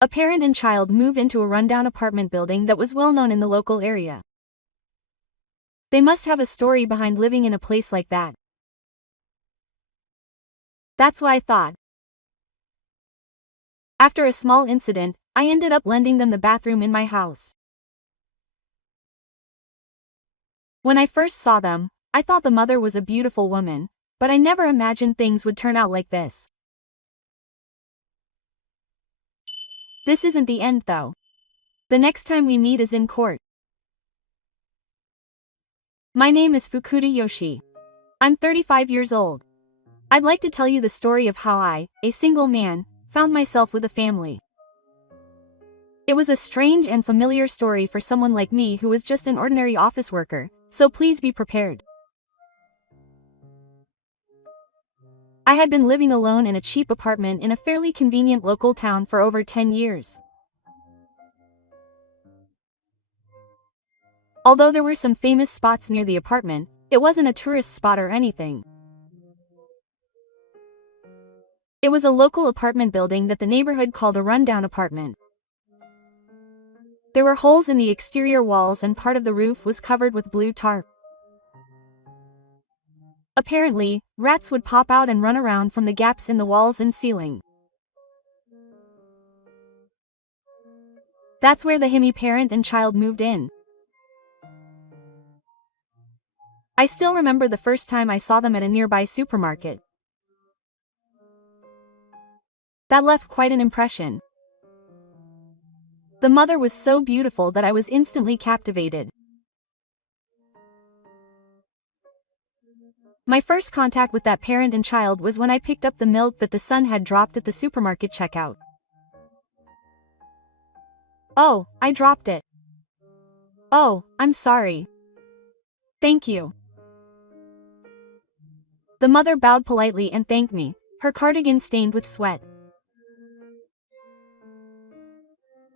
A parent and child moved into a rundown apartment building that was well known in the local area. They must have a story behind living in a place like that. That's what I thought. After a small incident, I ended up lending them the bathroom in my house. When I first saw them, I thought the mother was a beautiful woman, but I never imagined things would turn out like this. This isn't the end though. The next time we meet is in court. My name is Fukuda Yoshi. I'm 35 years old. I'd like to tell you the story of how I, a single man, found myself with a family. It was a strange and familiar story for someone like me who was just an ordinary office worker, so please be prepared. I had been living alone in a cheap apartment in a fairly convenient local town for over 10 years. Although there were some famous spots near the apartment, it wasn't a tourist spot or anything. It was a local apartment building that the neighborhood called a rundown apartment. There were holes in the exterior walls and part of the roof was covered with blue tarp. Apparently, rats would pop out and run around from the gaps in the walls and ceiling. That's where the Himi parent and child moved in. I still remember the first time I saw them at a nearby supermarket. That left quite an impression. The mother was so beautiful that I was instantly captivated. My first contact with that parent and child was when I picked up the milk that the son had dropped at the supermarket checkout. Oh, I dropped it. Oh, I'm sorry. Thank you. The mother bowed politely and thanked me, her cardigan stained with sweat.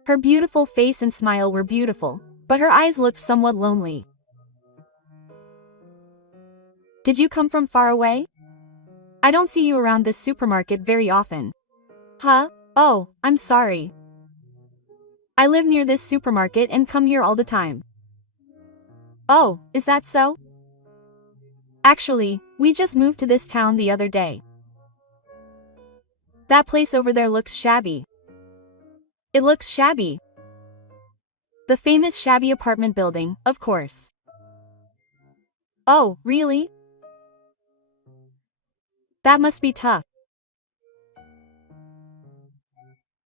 Her beautiful face and smile were beautiful, but her eyes looked somewhat lonely. Did you come from far away? I don't see you around this supermarket very often. Huh? Oh, I'm sorry. I live near this supermarket and come here all the time. Oh, is that so? Actually, we just moved to this town the other day. That place over there looks shabby. It looks shabby. The famous shabby apartment building, of course. Oh, really? That must be tough.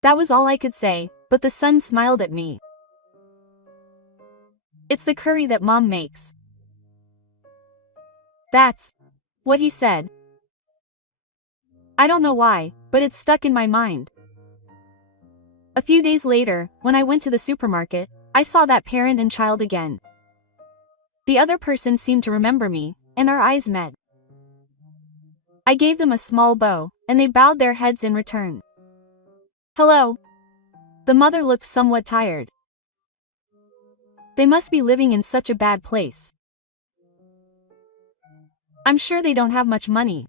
That was all I could say, but the son smiled at me. It's the curry that mom makes. That's what he said. I don't know why, but it stuck in my mind. A few days later, when I went to the supermarket, I saw that parent and child again. The other person seemed to remember me, and our eyes met. I gave them a small bow, and they bowed their heads in return. Hello. The mother looked somewhat tired. They must be living in such a bad place. I'm sure they don't have much money.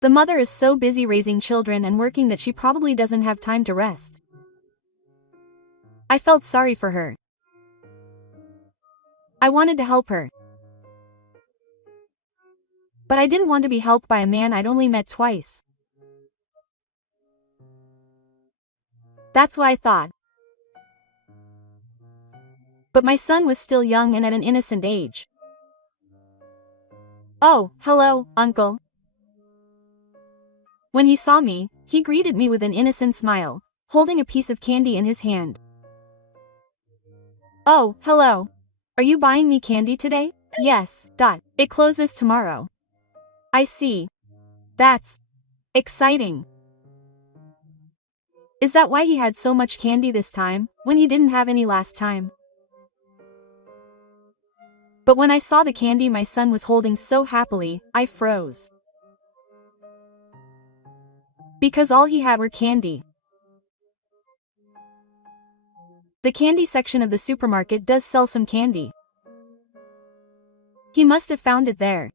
The mother is so busy raising children and working that she probably doesn't have time to rest. I felt sorry for her. I wanted to help her. But I didn't want to be helped by a man I'd only met twice. That's what I thought. But my son was still young and at an innocent age. Oh, hello, uncle. When he saw me, he greeted me with an innocent smile, holding a piece of candy in his hand. Oh, hello. Are you buying me candy today? Yes. It closes tomorrow. I see. That's exciting. Is that why he had so much candy this time, when he didn't have any last time? But when I saw the candy my son was holding so happily, I froze. Because all he had were candy. The candy section of the supermarket does sell some candy. He must have found it there.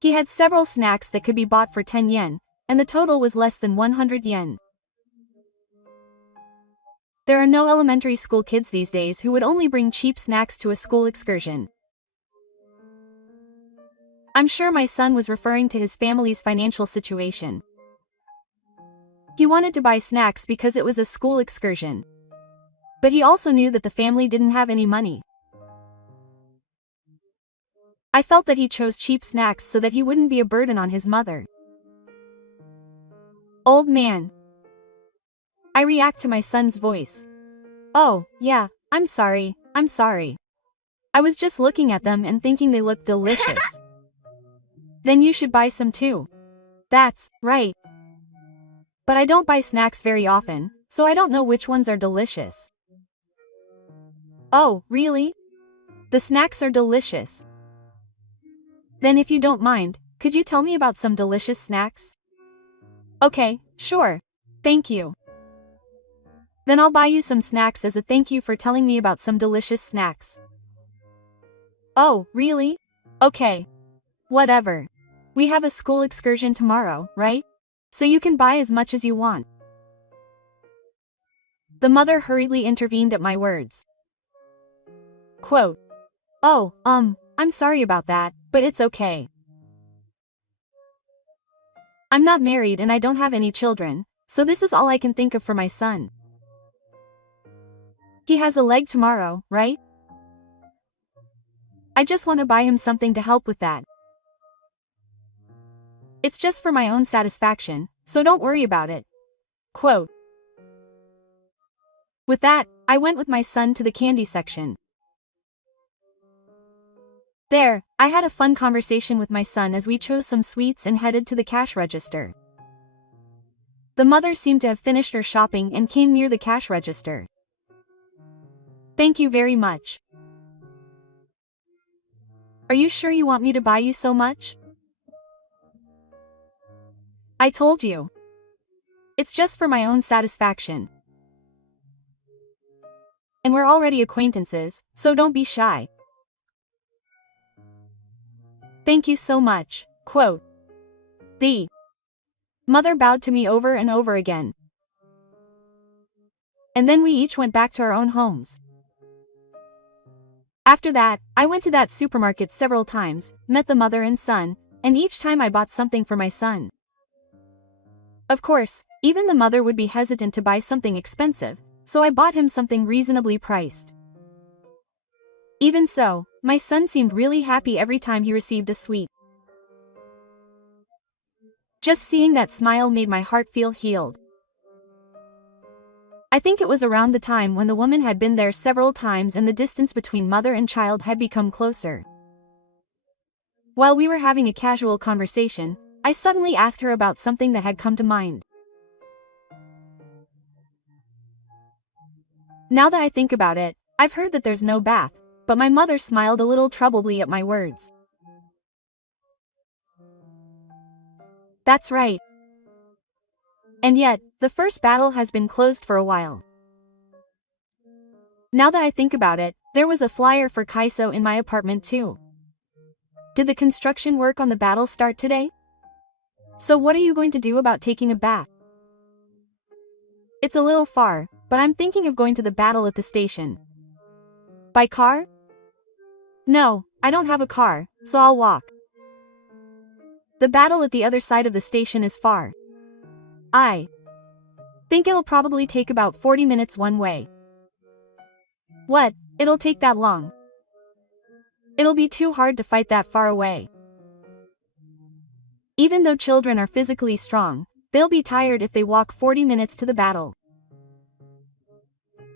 He had several snacks that could be bought for 10 yen, and the total was less than 100 yen. There are no elementary school kids these days who would only bring cheap snacks to a school excursion. I'm sure my son was referring to his family's financial situation. He wanted to buy snacks because it was a school excursion. But he also knew that the family didn't have any money. I felt that he chose cheap snacks so that he wouldn't be a burden on his mother. Old man. I react to my son's voice. Oh, yeah, I'm sorry. I was just looking at them and thinking they looked delicious. Then you should buy some too. That's right. But I don't buy snacks very often, so I don't know which ones are delicious. Oh, really? The snacks are delicious. Then if you don't mind, could you tell me about some delicious snacks? Okay, sure. Thank you. Then I'll buy you some snacks as a thank you for telling me about some delicious snacks. Oh, really? Okay. Whatever. We have a school excursion tomorrow, right? So you can buy as much as you want. The mother hurriedly intervened at my words. Quote, oh, I'm sorry about that, but it's okay. I'm not married and I don't have any children, so this is all I can think of for my son. He has a leg tomorrow, right? I just want to buy him something to help with that. It's just for my own satisfaction, so don't worry about it. Quote. With that, I went with my son to the candy section. There, I had a fun conversation with my son as we chose some sweets and headed to the cash register. The mother seemed to have finished her shopping and came near the cash register. Thank you very much. Are you sure you want me to buy you so much? I told you. It's just for my own satisfaction. And we're already acquaintances, so don't be shy. Thank you so much. Quote. The mother bowed to me over and over again. And then we each went back to our own homes. After that, I went to that supermarket several times, met the mother and son, and each time I bought something for my son. Of course, even the mother would be hesitant to buy something expensive, so I bought him something reasonably priced. Even so, my son seemed really happy every time he received a sweet. Just seeing that smile made my heart feel healed. I think it was around the time when the woman had been there several times and the distance between mother and child had become closer. While we were having a casual conversation, I suddenly asked her about something that had come to mind. Now that I think about it, I've heard that there's no bath, but my mother smiled a little troubledly at my words. That's right. And yet, the first battle has been closed for a while. Now that I think about it, there was a flyer for Kaiso in my apartment too. Did the construction work on the battle start today? So what are you going to do about taking a bath? It's a little far, but I'm thinking of going to the battle at the station. By car? No, I don't have a car, so I'll walk. The battle at the other side of the station is far. I think it'll probably take about 40 minutes one way. What? It'll take that long? It'll be too hard to fight that far away. Even though children are physically strong, they'll be tired if they walk 40 minutes to the battle.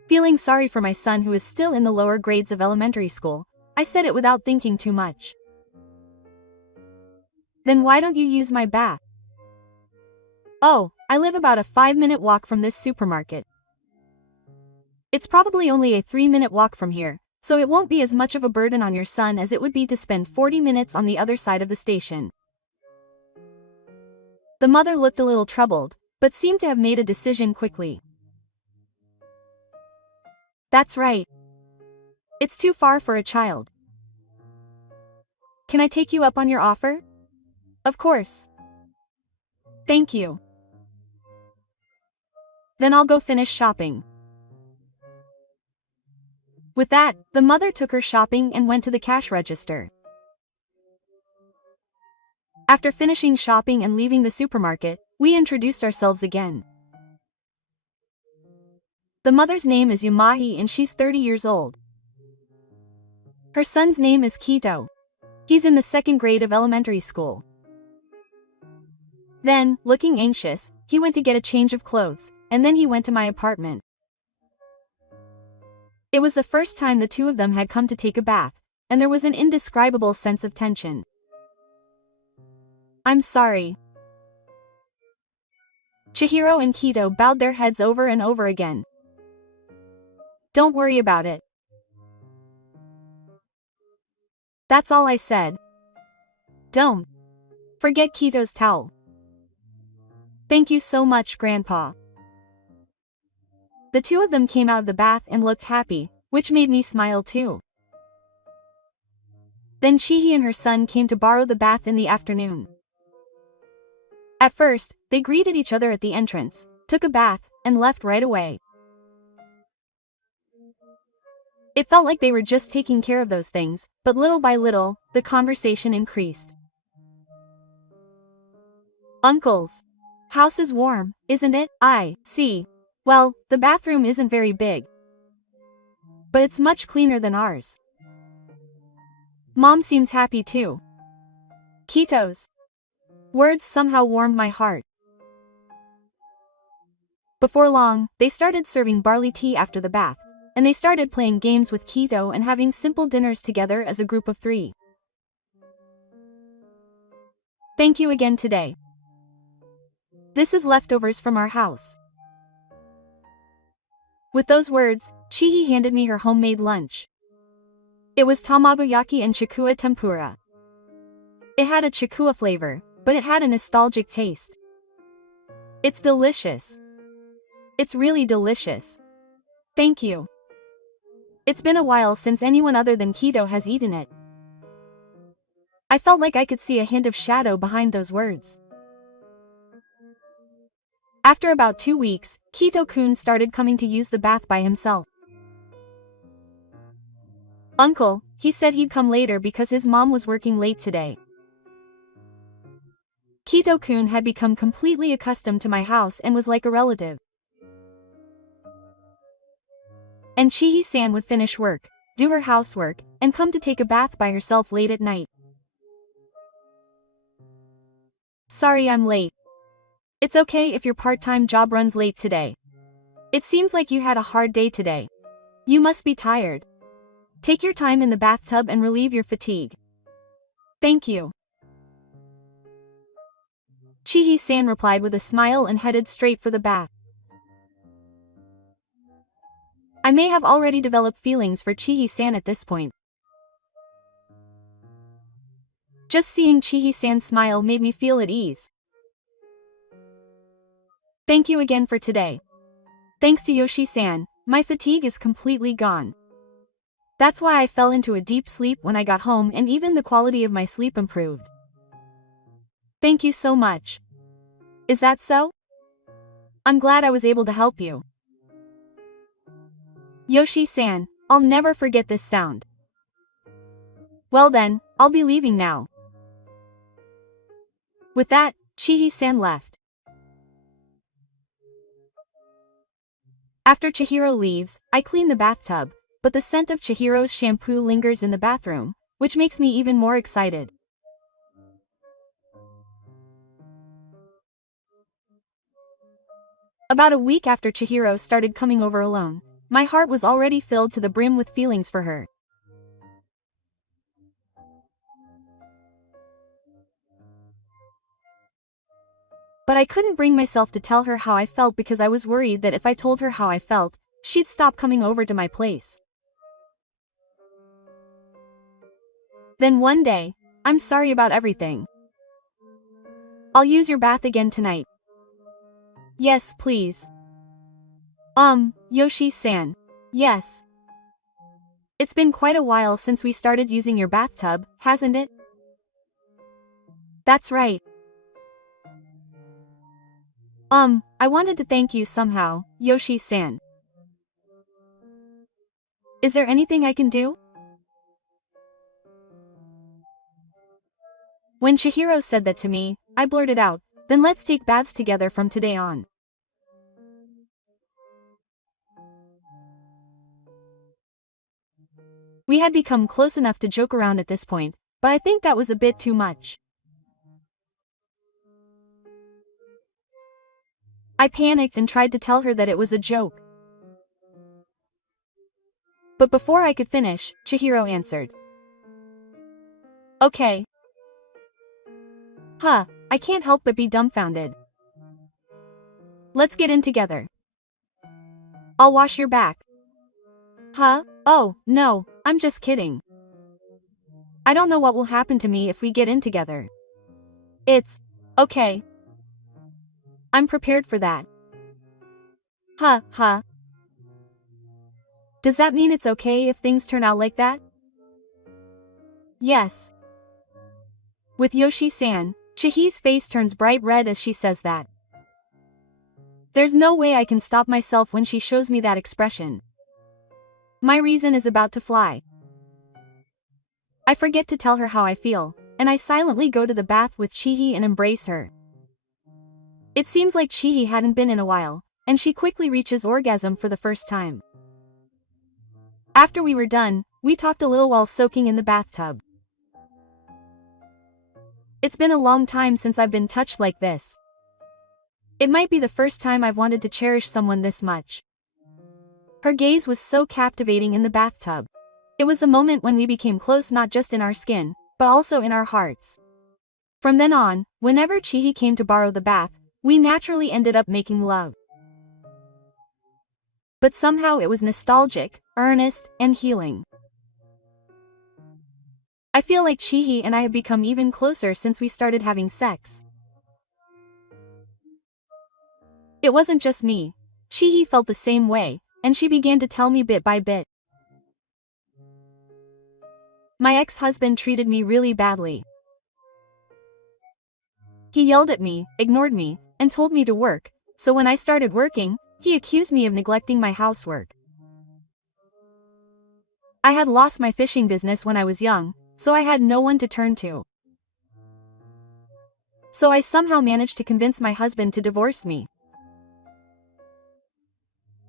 Feeling sorry for my son who is still in the lower grades of elementary school, I said it without thinking too much. Then why don't you use my bath? Oh, I live about a 5-minute walk from this supermarket. It's probably only a 3-minute walk from here, so it won't be as much of a burden on your son as it would be to spend 40 minutes on the other side of the station. The mother looked a little troubled, but seemed to have made a decision quickly. That's right. It's too far for a child. Can I take you up on your offer? Of course. Thank you. Then I'll go finish shopping. With that, the mother took her shopping and went to the cash register. After finishing shopping and leaving the supermarket, we introduced ourselves again. The mother's name is Yumahi and she's 30 years old. Her son's name is Kito. He's in the 2nd grade of elementary school. Then, looking anxious, he went to get a change of clothes, and then he went to my apartment. It was the first time the two of them had come to take a bath, and there was an indescribable sense of tension. I'm sorry. Chihiro and Kito bowed their heads over and over again. Don't worry about it. That's all I said. Don't forget Kito's towel. Thank you so much, Grandpa. The two of them came out of the bath and looked happy, which made me smile too. Then Chihi and her son came to borrow the bath in the afternoon. At first, they greeted each other at the entrance, took a bath, and left right away. It felt like they were just taking care of those things, but little by little, the conversation increased. Uncles. House is warm, isn't it? I see. Well, the bathroom isn't very big, but it's much cleaner than ours. Mom seems happy too. Kito's words somehow warmed my heart. Before long, they started serving barley tea after the bath, and they started playing games with Kito and having simple dinners together as a group of 3. Thank you again today. This is leftovers from our house. With those words, Chihi handed me her homemade lunch. It was tamagoyaki and chikua tempura. It had a chikua flavor, but it had a nostalgic taste. It's delicious. It's really delicious. Thank you. It's been a while since anyone other than Kito has eaten it. I felt like I could see a hint of shadow behind those words. After about 2 weeks, Kito-kun started coming to use the bath by himself. Uncle, he said he'd come later because his mom was working late today. Kito-kun had become completely accustomed to my house and was like a relative. And Chihi-san would finish work, do her housework, and come to take a bath by herself late at night. Sorry I'm late. It's okay if your part-time job runs late today. It seems like you had a hard day today. You must be tired. Take your time in the bathtub and relieve your fatigue. Thank you. Chihi-san replied with a smile and headed straight for the bath. I may have already developed feelings for Chihi-san at this point. Just seeing Chihi-san smile made me feel at ease. Thank you again for today. Thanks to Yoshi-san, my fatigue is completely gone. That's why I fell into a deep sleep when I got home and even the quality of my sleep improved. Thank you so much. Is that so? I'm glad I was able to help you. Yoshi-san, I'll never forget this sound. Well then, I'll be leaving now. With that, Chihi-san left. After Chihiro leaves, I clean the bathtub, but the scent of Chihiro's shampoo lingers in the bathroom, which makes me even more excited. About a week after Chihiro started coming over alone, my heart was already filled to the brim with feelings for her. But I couldn't bring myself to tell her how I felt because I was worried that if I told her how I felt, she'd stop coming over to my place. Then one day, I'm sorry about everything. I'll use your bath again tonight. Yes, please. Yoshi-san. Yes. It's been quite a while since we started using your bathtub, hasn't it? That's right. I wanted to thank you somehow, Yoshi-san. Is there anything I can do? When Chihiro said that to me, I blurted out, then let's take baths together from today on. We had become close enough to joke around at this point, but I think that was a bit too much. I panicked and tried to tell her that it was a joke. But before I could finish, Chihiro answered. Okay. Huh, I can't help but be dumbfounded. Let's get in together. I'll wash your back. Huh? Oh, no, I'm just kidding. I don't know what will happen to me if we get in together. It's okay. I'm prepared for that. Huh. Does that mean it's okay if things turn out like that? Yes. With Yoshi-san, Chihi's face turns bright red as she says that. There's no way I can stop myself when she shows me that expression. My reason is about to fly. I forget to tell her how I feel, and I silently go to the bath with Chihi and embrace her. It seems like Chihi hadn't been in a while, and she quickly reaches orgasm for the first time. After we were done, we talked a little while soaking in the bathtub. It's been a long time since I've been touched like this. It might be the first time I've wanted to cherish someone this much. Her gaze was so captivating in the bathtub. It was the moment when we became close not just in our skin, but also in our hearts. From then on, whenever Chihi came to borrow the bath, we naturally ended up making love. But somehow it was nostalgic, earnest, and healing. I feel like Chihi and I have become even closer since we started having sex. It wasn't just me. Chihi felt the same way, and she began to tell me bit by bit. My ex-husband treated me really badly. He yelled at me, ignored me, and told me to work, so when I started working, he accused me of neglecting my housework. I had lost my fishing business when I was young, so I had no one to turn to. So I somehow managed to convince my husband to divorce me.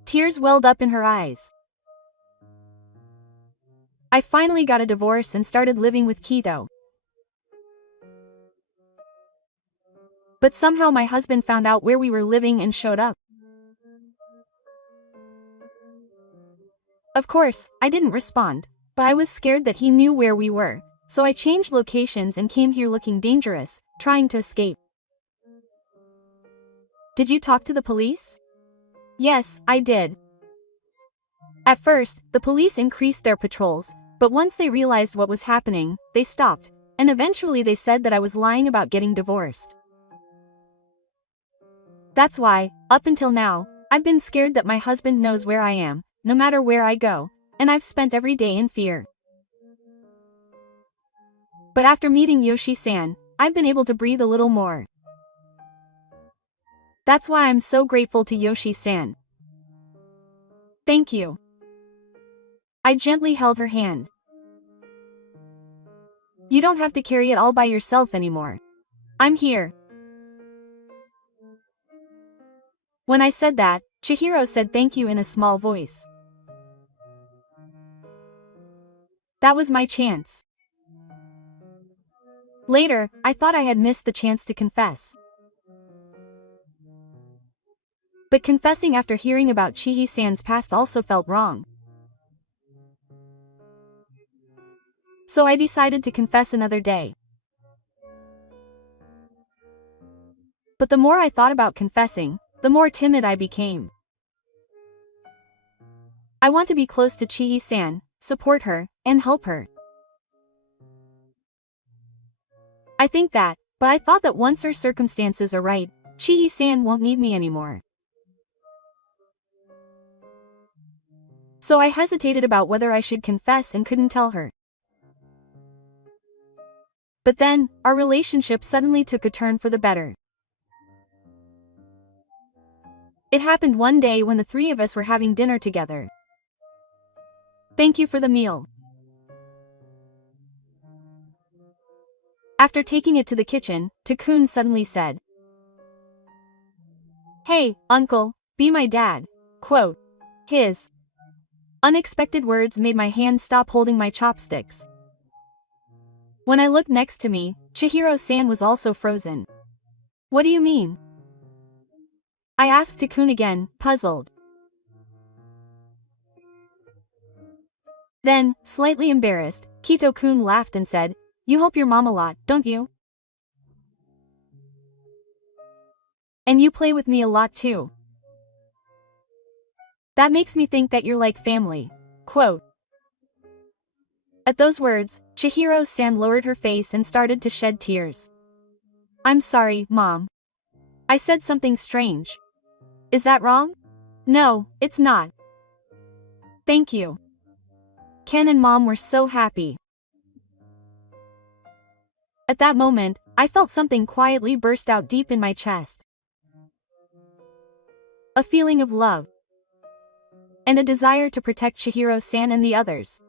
Tears welled up in her eyes. I finally got a divorce and started living with Kito. But somehow my husband found out where we were living and showed up. Of course, I didn't respond, but I was scared that he knew where we were, so I changed locations and came here looking dangerous, trying to escape. Did you talk to the police? Yes, I did. At first, the police increased their patrols, but once they realized what was happening, they stopped, and eventually they said that I was lying about getting divorced. That's why, up until now, I've been scared that my husband knows where I am, no matter where I go, and I've spent every day in fear. But after meeting Yoshi-san, I've been able to breathe a little more. That's why I'm so grateful to Yoshi-san. Thank you. I gently held her hand. You don't have to carry it all by yourself anymore. I'm here. When I said that, Chihiro said thank you in a small voice. That was my chance. Later, I thought I had missed the chance to confess. But confessing after hearing about Chihi-san's past also felt wrong. So I decided to confess another day. But the more I thought about confessing, the more timid I became. I want to be close to Chihi-san, support her, and help her. I think that, but I thought that once her circumstances are right, Chihi-san won't need me anymore. So I hesitated about whether I should confess and couldn't tell her. But then, our relationship suddenly took a turn for the better. It happened one day when the three of us were having dinner together. Thank you for the meal. After taking it to the kitchen, Takun suddenly said, "Hey, uncle, be my dad." Quote. His unexpected words made my hand stop holding my chopsticks. When I looked next to me, Chihiro-san was also frozen. "What do you mean?" I asked Takun again, puzzled. Then, slightly embarrassed, Kito-kun laughed and said, "You help your mom a lot, don't you? And you play with me a lot too. That makes me think that you're like family." Quote. At those words, Chihiro-san lowered her face and started to shed tears. "I'm sorry, Mom. I said something strange. Is that wrong?" "No, it's not. Thank you." Ken and Mom were so happy. At that moment, I felt something quietly burst out deep in my chest. A feeling of love. And a desire to protect Chihiro-san and the others.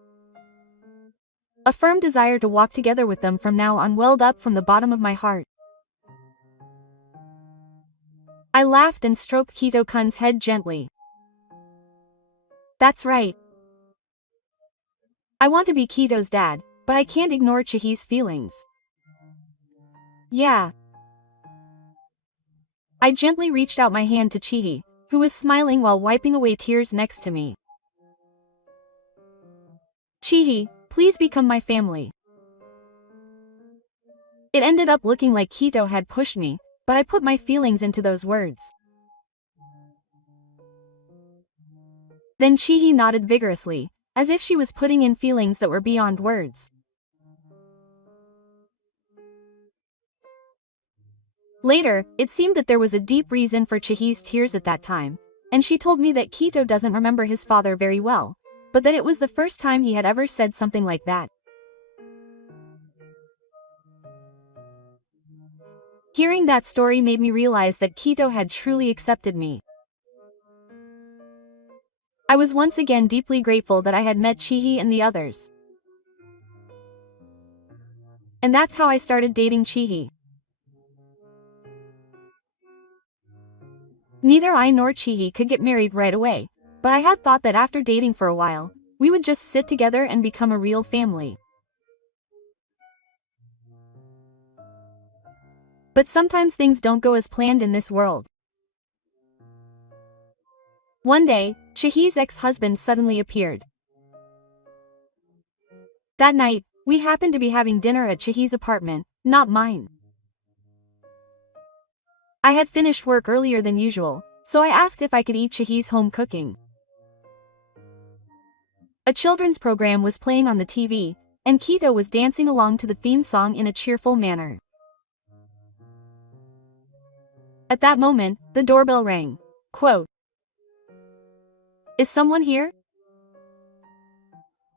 A firm desire to walk together with them from now on welled up from the bottom of my heart. I laughed and stroked Kito-kun's head gently. "That's right. I want to be Kito's dad, but I can't ignore Chihi's feelings." "Yeah." I gently reached out my hand to Chihi, who was smiling while wiping away tears next to me. "Chihi, please become my family." It ended up looking like Kito had pushed me, but I put my feelings into those words. Then Chihi nodded vigorously, as if she was putting in feelings that were beyond words. Later, it seemed that there was a deep reason for Chihi's tears at that time, and she told me that Kito doesn't remember his father very well, but that it was the first time he had ever said something like that. Hearing that story made me realize that Kito had truly accepted me. I was once again deeply grateful that I had met Chihi and the others. And that's how I started dating Chihi. Neither I nor Chihi could get married right away, but I had thought that after dating for a while, we would just sit together and become a real family. But sometimes things don't go as planned in this world. One day, Chihi's ex-husband suddenly appeared. That night, we happened to be having dinner at Chihi's apartment, not mine. I had finished work earlier than usual, so I asked if I could eat Chihi's home cooking. A children's program was playing on the TV, and Kito was dancing along to the theme song in a cheerful manner. At that moment, the doorbell rang. Quote. "Is someone here?"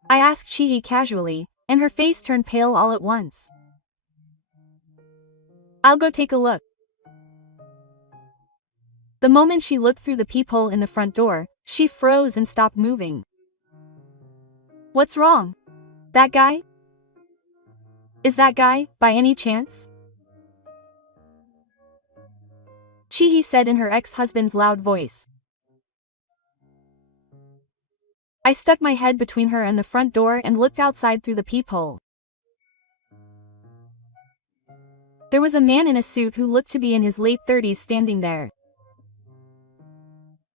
I asked Chihi casually, and her face turned pale all at once. "I'll go take a look." The moment she looked through the peephole in the front door, she froze and stopped moving. "What's wrong? That guy? Is that guy, by any chance?" Chihi said in her ex-husband's loud voice. I stuck my head between her and the front door and looked outside through the peephole. There was a man in a suit who looked to be in his late 30s standing there.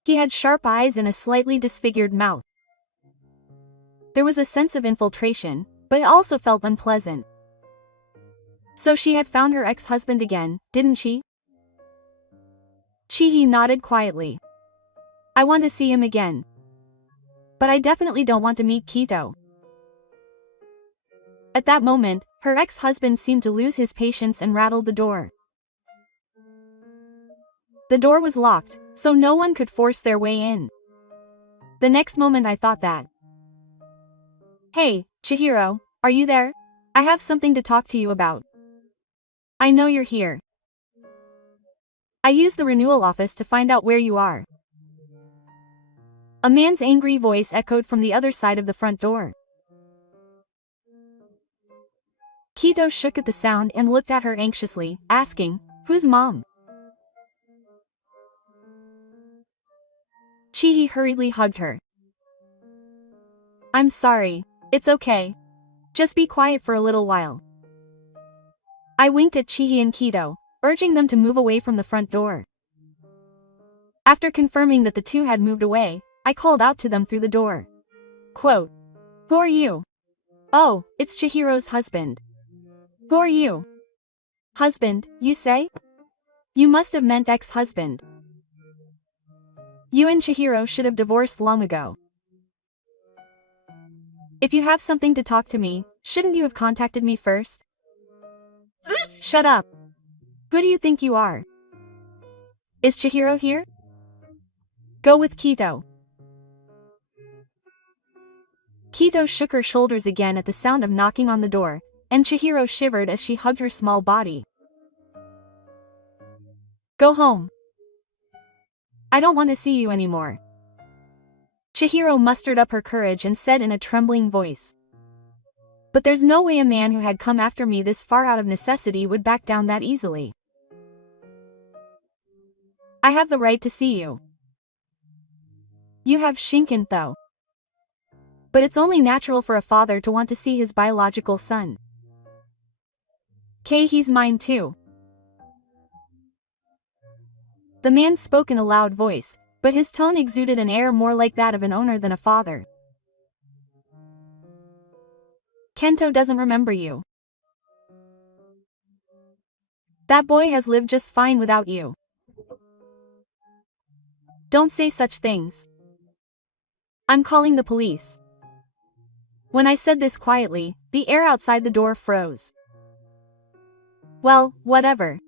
He had sharp eyes and a slightly disfigured mouth. There was a sense of infiltration, but it also felt unpleasant. So she had found her ex-husband again, didn't she? Chihi nodded quietly. I want to see him again. But I definitely don't want to meet Kito. At that moment, her ex-husband seemed to lose his patience and rattled the door. The door was locked, so no one could force their way in. The next moment I thought that. Hey, Chihiro, are you there? I have something to talk to you about. I know you're here. I used the renewal office to find out where you are. A man's angry voice echoed from the other side of the front door. Kito shook at the sound and looked at her anxiously, asking, "Who's mom?" Chihi hurriedly hugged her. "I'm sorry. It's okay. Just be quiet for a little while." I winked at Chihi and Kito, urging them to move away from the front door. After confirming that the two had moved away, I called out to them through the door. Quote, "Who are you?" "Oh, it's Chihiro's husband." "Who are you?" "Husband, you say? You must have meant ex-husband. You and Chihiro should have divorced long ago. If you have something to talk to me, shouldn't you have contacted me first?" "Shut up. Who do you think you are? Is Chihiro here? Go with Kito." Kito shook her shoulders again at the sound of knocking on the door, and Chihiro shivered as she hugged her small body. "Go home. I don't want to see you anymore." Chihiro mustered up her courage and said in a trembling voice. "But there's no way a man who had come after me this far out of necessity would back down that easily. I have the right to see you. You have Shinken though. But it's only natural for a father to want to see his biological son. He's mine too." The man spoke in a loud voice, but his tone exuded an air more like that of an owner than a father. "Kento doesn't remember you. That boy has lived just fine without you. Don't say such things. I'm calling the police." When I said this quietly, the air outside the door froze. Well, whatever.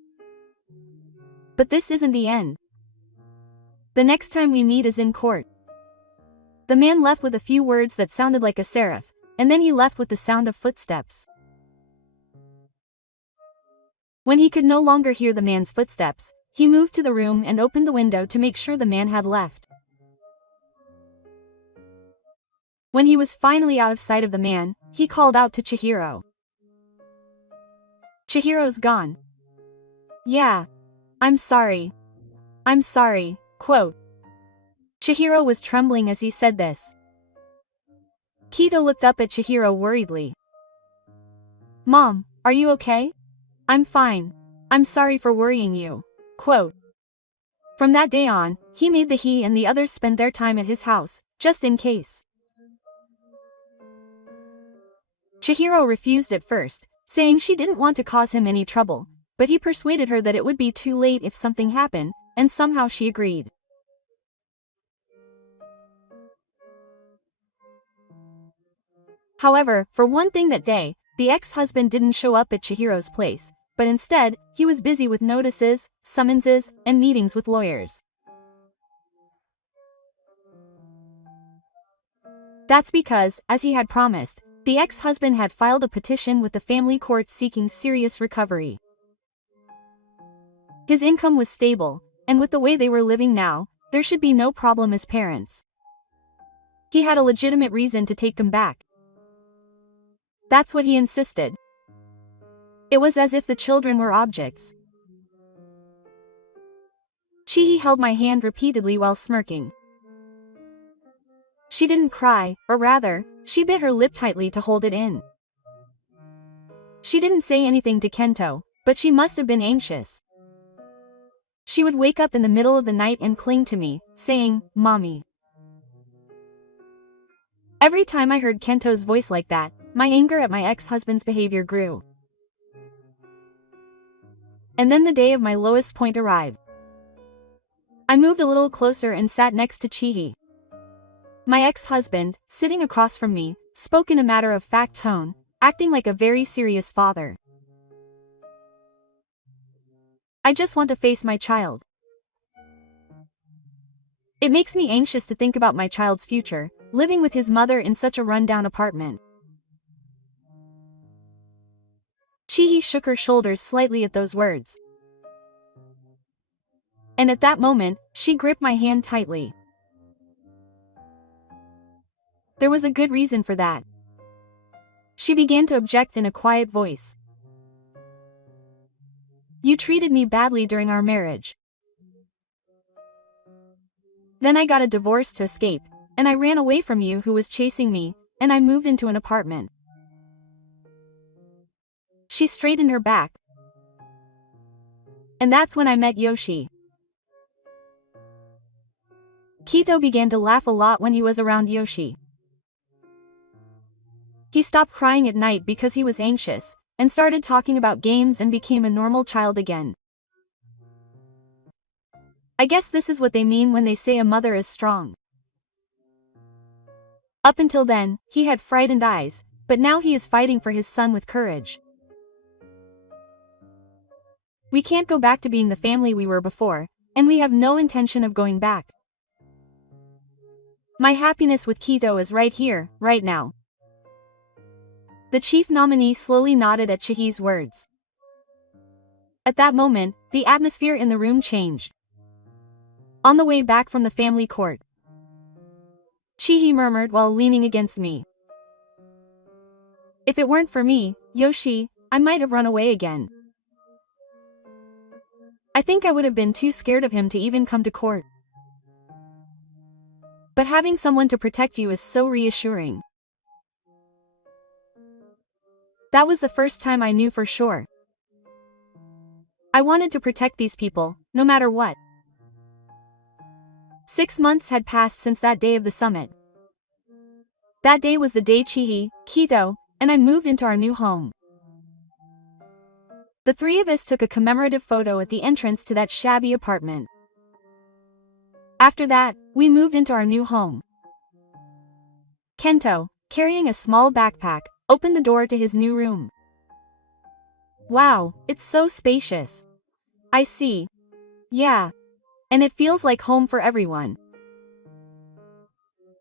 But this isn't the end. The next time we meet is in court. The man left with a few words that sounded like a seraph, and then he left with the sound of footsteps. When he could no longer hear the man's footsteps, he moved to the room and opened the window to make sure the man had left. When he was finally out of sight of the man, he called out to Chihiro. "Chihiro's gone. Yeah. I'm sorry. I'm sorry." Quote. Chihiro was trembling as he said this. Kito looked up at Chihiro worriedly. "Mom, are you okay?" "I'm fine. I'm sorry for worrying you." Quote. From that day on, he made he and the others spend their time at his house, just in case. Chihiro refused at first, saying she didn't want to cause him any trouble, but he persuaded her that it would be too late if something happened, and somehow she agreed. However, for one thing that day, the ex-husband didn't show up at Chihiro's place, but instead, he was busy with notices, summonses, and meetings with lawyers. That's because, as he had promised, the ex-husband had filed a petition with the family court seeking serious recovery. His income was stable, and with the way they were living now, there should be no problem as parents. He had a legitimate reason to take them back. That's what he insisted. It was as if the children were objects. Chihi held my hand repeatedly while smirking. She didn't cry, or rather, she bit her lip tightly to hold it in. She didn't say anything to Kento, but she must have been anxious. She would wake up in the middle of the night and cling to me, saying, "Mommy." Every time I heard Kento's voice like that, my anger at my ex-husband's behavior grew. And then the day of my lowest point arrived. I moved a little closer and sat next to Chihi. My ex-husband, sitting across from me, spoke in a matter-of-fact tone, acting like a very serious father. "I just want to face my child. It makes me anxious to think about my child's future, living with his mother in such a run-down apartment." Chihi shook her shoulders slightly at those words. And at that moment, she gripped my hand tightly. there was a good reason for that. She began to object in a quiet voice. You treated me badly during our marriage. Then I got a divorce to escape, and I ran away from you who was chasing me, and I moved into an apartment. She straightened her back. And that's when I met Yoshi. Kito began to laugh a lot when he was around Yoshi. He stopped crying at night because he was anxious, and started talking about games and became a normal child again. I guess this is what they mean when they say a mother is strong. Up until then, he had frightened eyes, but now he is fighting for his son with courage. We can't go back to being the family we were before, and we have no intention of going back. My happiness with Kito is right here, right now. The chief nominee slowly nodded at Chihi's words. At that moment, the atmosphere in the room changed. On the way back from the family court, Chihi murmured while leaning against me. If it weren't for me, Yoshi, I might have run away again. I think I would have been too scared of him to even come to court. But having someone to protect you is so reassuring. That was the first time I knew for sure. I wanted to protect these people, no matter what. 6 months had passed since that day of the summit. That day was the day Chihi, Kito, and I moved into our new home. The three of us took a commemorative photo at the entrance to that shabby apartment. After that, we moved into our new home. Kento, carrying a small backpack, opened the door to his new room. Wow, it's so spacious. I see. Yeah. And it feels like home for everyone.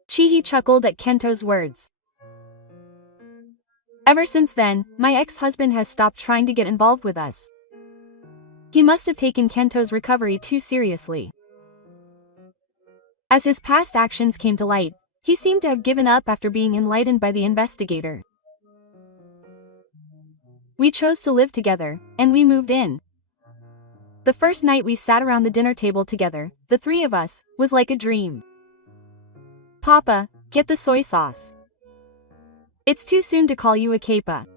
Chihi chuckled at Kento's words. Ever since then, my ex-husband has stopped trying to get involved with us. He must have taken Kento's recovery too seriously. As his past actions came to light, he seemed to have given up after being enlightened by the investigator. We chose to live together, and we moved in. The first night we sat around the dinner table together, the three of us, was like a dream. Papa, get the soy sauce. It's too soon to call you a Kappa.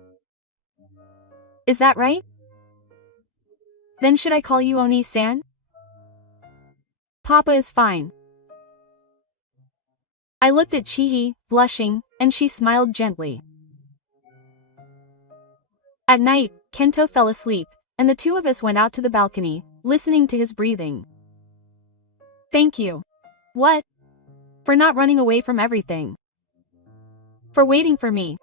Is that right? Then should I call you Oni-san? Papa is fine. I looked at Chihi, blushing, and she smiled gently. At night, Kento fell asleep, and the two of us went out to the balcony, listening to his breathing. Thank you. What? For not running away from everything. For waiting for me.